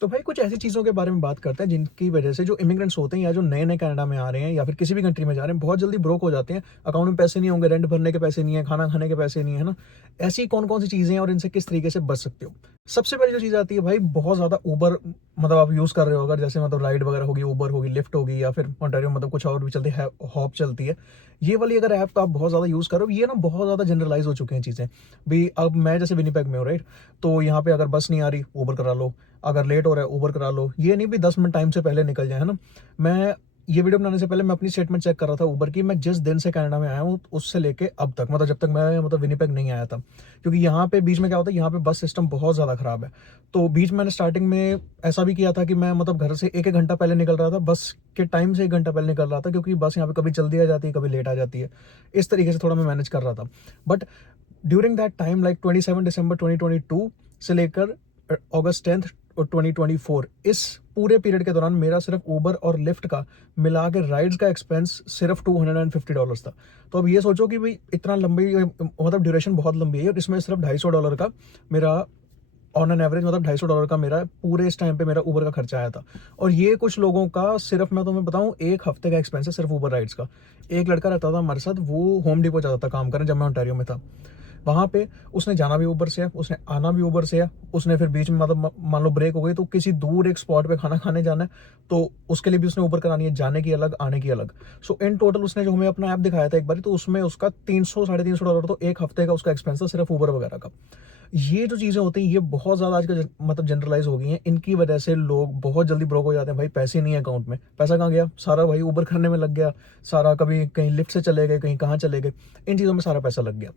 तो भाई कुछ ऐसी चीज़ों के बारे में बात करते हैं जिनकी वजह से जो इमिग्रेंट्स होते हैं या जो नए-नए कनाडा में आ रहे हैं या फिर किसी भी कंट्री में जा रहे हैं, बहुत जल्दी ब्रोक हो जाते हैं। अकाउंट में पैसे नहीं होंगे, रेंट भरने के पैसे नहीं है, खाना खाने के पैसे नहीं है, है ना? ऐसी कौन-कौन सी चीज़ें हैं और इनसे किस तरीके से बच सकते हो? सबसे पहली जो चीज़ आती है भाई, बहुत ज़्यादा ऊबर मतलब आप यूज़ कर रहे हो अगर, जैसे मतलब राइड वगैरह होगी, ऊबर होगी, लिफ्ट होगी या फिर ओंटारियो मतलब कुछ और भी चलती है, हॉप चलती है। ये वाली अगर ऐप आप बहुत ज़्यादा यूज़ कर रहे हो, ये ना बहुत ज़्यादा जनरलाइज़ हो चुकी हैं चीज़ें। भी अब मैं जैसे विनिपेग में हूँ, राइट? तो यहाँ पे अगर बस नहीं आ रही, ऊबर करा लो। अगर लेट हो रहा है, ऊबर करा लो। ये नहीं भी 10 मिनट टाइम से पहले निकल जाए, है ना? मैं ये वीडियो बनाने से पहले मैं अपनी स्टेटमेंट चेक कर रहा था ऊबर की, मैं जिस दिन से कनाडा में आया हूँ उससे लेके अब तक, मतलब जब तक मैं मतलब विनिपेग नहीं आया था। क्योंकि यहाँ पे बीच में क्या होता है, यहाँ पे बस सिस्टम बहुत ज़्यादा ख़राब है। तो बीच में मैंने स्टार्टिंग में ऐसा भी किया था कि मैं मतलब घर से 1-1 घंटा पहले निकल रहा था, बस के टाइम से 1 घंटा पहले निकल रहा था, क्योंकि बस यहाँ पे कभी जल्दी आ जाती है, कभी लेट आ जाती है। इस तरीके से थोड़ा मैं मैनेज कर रहा था। But during that time like 27 दिसंबर 2022 से लेकर अगस्त 10 और 2024, इस पूरे पीरियड के दौरान मेरा सिर्फ ऊबर और लिफ्ट का मिला के राइड्स का एक्सपेंस सिर्फ $250 था। तो अब ये सोचो कि भाई इतना लंबी मतलब ड्यूरेशन बहुत लंबी है और इसमें सिर्फ $250 का मेरा ऑन एन एवरेज मतलब $250 का मेरा पूरे इस टाइम पे मेरा ऊबर का खर्चा आया था। और ये कुछ लोगों का सिर्फ मैं तुम्हें बताऊं 1 हफ्ते का एक्सपेंस है सिर्फ ऊबर राइड्स का। एक लड़का रहता था हमारे साथ, वो होम डिपो जाता था काम करने जब मैं ओंटारियो में था। वहाँ पे उसने जाना भी ऊबर से है, उसने आना भी ऊबर से है। उसने फिर बीच में मतलब मान लो ब्रेक हो गई तो किसी दूर एक स्पॉट पे खाना खाने जाना है, तो उसके लिए भी उसने ऊबर करानी है, जाने की अलग, आने की अलग। सो इन टोटल उसने जो हमें अपना ऐप दिखाया था एक बार, तो उसमें उसका 300 $350 तो एक हफ्ते का उसका एक्सपेंस था सिर्फ ऊबर वगैरह का। ये जो चीज़ें होती हैं ये बहुत ज़्यादा आजकल मतलब जनरलाइज हो गई हैं। इनकी वजह से लोग बहुत जल्दी ब्रोक हो जाते हैं। भाई पैसे नहीं है अकाउंट में, पैसा कहाँ गया? सारा भाई ऊबर करने में लग गया, सारा कभी कहीं लिफ्ट से चले गए, कहीं कहाँ चले गए, इन चीज़ों में सारा पैसा लग गया।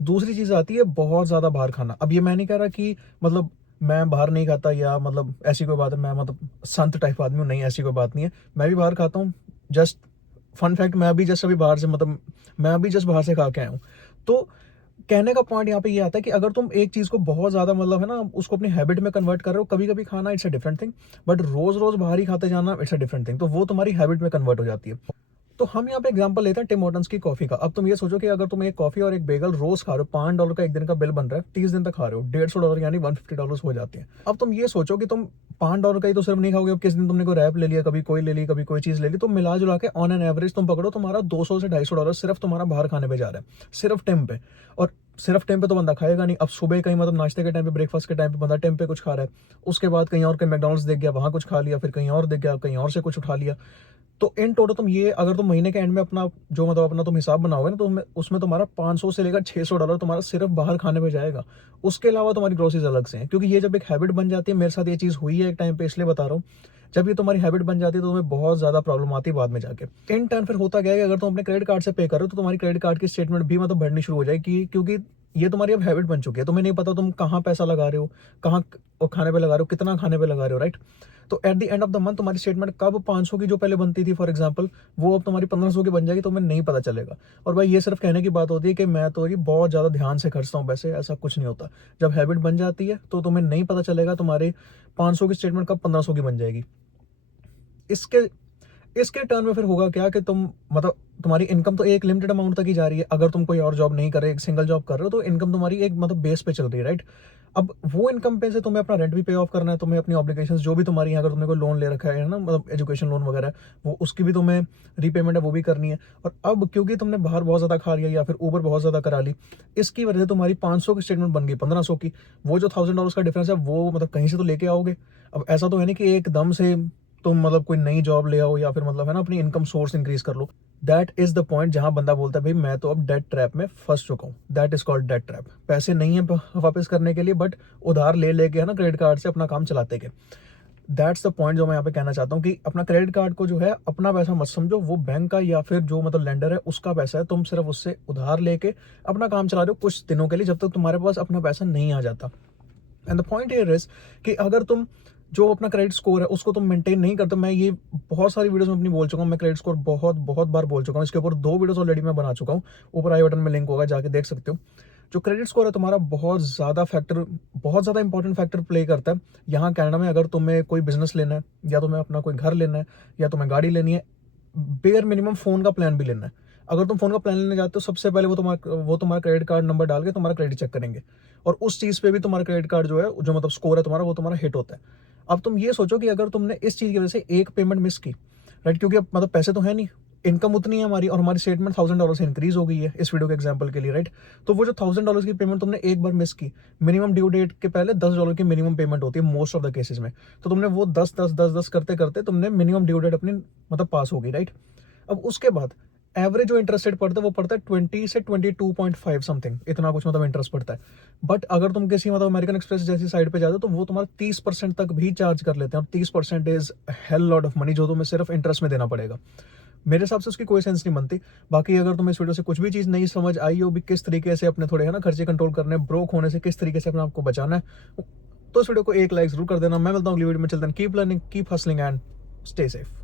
दूसरी चीज़ आती है बहुत ज़्यादा बाहर खाना। अब ये मैं नहीं कह रहा कि मतलब मैं बाहर नहीं खाता या मतलब ऐसी कोई बात है, मैं मतलब संत टाइप आदमी हूँ, नहीं ऐसी कोई बात नहीं है। मैं भी बाहर खाता हूँ। जस्ट फन फैक्ट, मैं अभी जस्ट अभी बाहर से मतलब मैं अभी जस्ट बाहर से खा के आया हूँ। तो कहने का पॉइंट यहाँ पे ये आता है कि अगर तुम एक चीज़ को बहुत ज़्यादा मतलब है ना उसको अपनी हैबिट में कन्वर्ट कर रहे हो, कभी-कभी खाना it's a different thing, but रोज़-रोज़ बाहर ही खाते जाना इट्स अ डिफरेंट थिंग, तो वो तुम्हारी हैबिट में कन्वर्ट हो जाती है। तो हम यहाँ पे एग्जांपल लेते हैं टिम हॉर्टन्स की कॉफी का। अब तुम ये सोचो कि अगर तुम एक कॉफी और एक बेगल रोज खा रहे हो, $5 का एक दिन का बिल बन रहा है, 30 दिन तक खा रहे हो, $150 यानी $150 हो जाते हैं। अब तुम ये सोचो कि तुम $5 का ही तो सिर्फ नहीं खाओगे, अब किस दिन तुमने कोई रैप ले लिया, कभी कोई ले ली, कभी कोई चीज ले ली, तो मिला जुला के ऑन एन एवरेज तुम पकड़ो तुम्हारा $200 से $250 सिर्फ तुम्हारा बाहर खाने पे जा रहा है, सिर्फ टिम पे। और सिर्फ टाइम पे तो बंदा खाएगा नहीं। अब सुबह कहीं मतलब नाश्ते के टाइम पे, ब्रेकफास्ट के टाइम पे बंदा टाइम पे कुछ खा रहा है, उसके बाद कहीं और कहीं मैकडॉनल्ड्स देख गया, वहां कुछ खा लिया, फिर कहीं और देख गया, कहीं और से कुछ उठा लिया। तो इन टोटल तुम ये अगर तुम महीने के एंड में अपना जो मतलब अपना तुम हिसाब बनाओगे ना, तो उसमें तुम्हारा 500 से लेकर $600 तुम्हारा सिर्फ बाहर खाने पे जाएगा। उसके अलावा तुम्हारी ग्रोसरीज अलग से हैं, क्योंकि ये जब एक हैबिट बन जाती है, मेरे साथ ये चीज़ हुई है एक टाइम पे, इसलिए बता रहा हूँ। जब ये तुम्हारी हैबिट बन जाती है तो तुम्हें बहुत ज़्यादा प्रॉब्लम आती है बाद में जाके। इन टर्न फिर होता क्या है कि अगर तुम अपने क्रेडिट कार्ड से पे कर रहे हो तो तुम्हारी क्रेडिट कार्ड की स्टेटमेंट भी मतलब भरनी शुरू हो जाएगी, क्योंकि ये तुम्हारी अब हैबिट बन चुकी है। तुम्हें नहीं पता तुम कहाँ पैसा लगा रहे हो, कहाँ खाने पे लगा रहे हो, कितना खाने पे लगा रहे हो, राइट? तो at the end of the month तुम्हारी स्टेटमेंट कब 500 की जो पहले बनती थी फॉर एग्जांपल, वो अब तुम्हारी 1500 की बन जाएगी, तुम्हें नहीं पता चलेगा। और भाई ये सिर्फ कहने की बात होती है कि मैं तो ये बहुत ज़्यादा ध्यान से खर्चता हूँ पैसे, ऐसा कुछ नहीं होता। जब हैबिट बन जाती है तो तुम्हें नहीं पता चलेगा तुम्हारे 500 की स्टेटमेंट कब 1500 की बन जाएगी। इसके इसके टर्न में फिर होगा क्या कि तुम मतलब तुम्हारी इनकम तो एक लिमिटेड अमाउंट तक ही जा रही है। अगर तुम कोई और जॉब नहीं कर रहे, एक सिंगल जॉब कर रहे हो, तो इनकम तुम्हारी एक मतलब बेस पे चल रही है, राइट? अब वो इनकम पे से तुम्हें अपना रेंट भी पे ऑफ करना है, तुम्हें अपनी ऑब्लिगेशंस जो भी तुम्हारी हैं, अगर तुमने कोई लोन ले रखा है ना, मतलब एजुकेशन लोन वगैरह, वो उसकी भी तुम्हें रीपेमेंट है, वो भी करनी है। और अब क्योंकि तुमने बाहर बहुत ज़्यादा खा लिया या फिर ऊबर बहुत ज़्यादा करा ली, इसकी वजह से तुम्हारी 500 की स्टेटमेंट बन गई 1500 की। वो जो $1000 का डिफरेंस है वो मतलब कहीं से तो लेके आओगे। अब ऐसा तो है नहीं कि एकदम से तुम मतलब कोई नई जॉब ले आओ या फिर मतलब है ना अपनी इनकम सोर्स इंक्रीज कर लो। दैट इज द पॉइंट जहां बंदा बोलता है भाई मैं तो अब डेट ट्रैप में फंस चुका हूँ। That is called debt trap. पैसे नहीं है वापस करने के लिए, बट उधार ले लेके है ना क्रेडिट कार्ड से अपना काम चलाते गए। दैट्स द पॉइंट जो मैं यहाँ पे कहना चाहता हूँ कि अपना क्रेडिट कार्ड को जो है अपना पैसा मत समझो, वो बैंक का या फिर जो मतलब लेंडर है उसका पैसा है। तुम सिर्फ उससे उधार लेके अपना काम चला रहे हो कुछ दिनों के लिए, जब तक तुम्हारे पास अपना पैसा नहीं आ जाता। And the point here is कि अगर तुम जो अपना क्रेडिट स्कोर है उसको तुम मेंटेन नहीं करते, मैं ये बहुत सारी वीडियोस में अपनी बोल चुका हूँ, मैं क्रेडिट स्कोर बहुत बहुत बार बोल चुका हूँ, इसके ऊपर 2 वीडियोस ऑलरेडी मैं बना चुका हूँ, ऊपर आई बटन में लिंक होगा, जाके देख सकते हो। जो क्रेडिट स्कोर है तुम्हारा बहुत ज़्यादा इंपॉर्टेंट फैक्टर प्ले करता है यहाँ कनाडा में। अगर तुम्हें कोई बिजनेस लेना है या तुम्हें अपना कोई घर लेना है या तुम्हें गाड़ी लेनी है, बेयर मिनिमम फोन का प्लान भी लेना है। अगर तुम फोन का प्लान लेने जाते हो सबसे पहले वो तुम्हारा क्रेडिट कार्ड नंबर डाल के तुम्हारा क्रेडिट चेक करेंगे, और उस चीज़ पे भी तुम्हारा क्रेडिट कार्ड जो है जो मतलब स्कोर है तुम्हारा वो तुम्हारा हिट होता है। अब तुम ये सोचो कि अगर तुमने इस चीज़ की वजह से एक पेमेंट मिस की, राइट, क्योंकि अब मतलब पैसे तो है नहीं, इनकम उतनी है हमारी और हमारी स्टेटमेंट $1000 से इंक्रीज हो गई है इस वीडियो के एग्जांपल के लिए, राइट। तो वो जो $1000 की पेमेंट तुमने एक बार मिस की, मिनिमम ड्यू डेट के पहले $10 की मिनिमम पेमेंट होती है मोस्ट ऑफ द केसेस में। तो तुमने वो 10 करते करते तुमने मिनिमम ड्यू डेट अपनी मतलब पास होगी, राइट। अब उसके बाद एवरेज जो इंटरेस्ट रेट पड़ता है वो पड़ता है 20 से 22.5 समथिंग, इतना कुछ मतलब इंटरेस्ट पड़ता है। बट अगर तुम किसी मतलब अमेरिकन एक्सप्रेस जैसी साइड पे जाते हो तो वो तुम्हारा 30% तक भी चार्ज कर लेते हैं, और 30% is hell lot of money जो तुम्हें सिर्फ इंटरेस्ट में देना पड़ेगा। मेरे हिसाब से उसकी कोई सेंस नहीं बनती। बाकी अगर तुम्हें इस वीडियो से कुछ भी चीज़ नहीं समझ आई हो भी किस तरीके से अपने थोड़े है ना खर्चे कंट्रोल करने, ब्रोक होने से किस तरीके से अपने आपको बचाना है, तो इस वीडियो को एक लाइक जरूर कर देना। मैं मिलता हूँ अगली वीडियो में, चलते हैं। Keep learning, keep hustling and stay safe.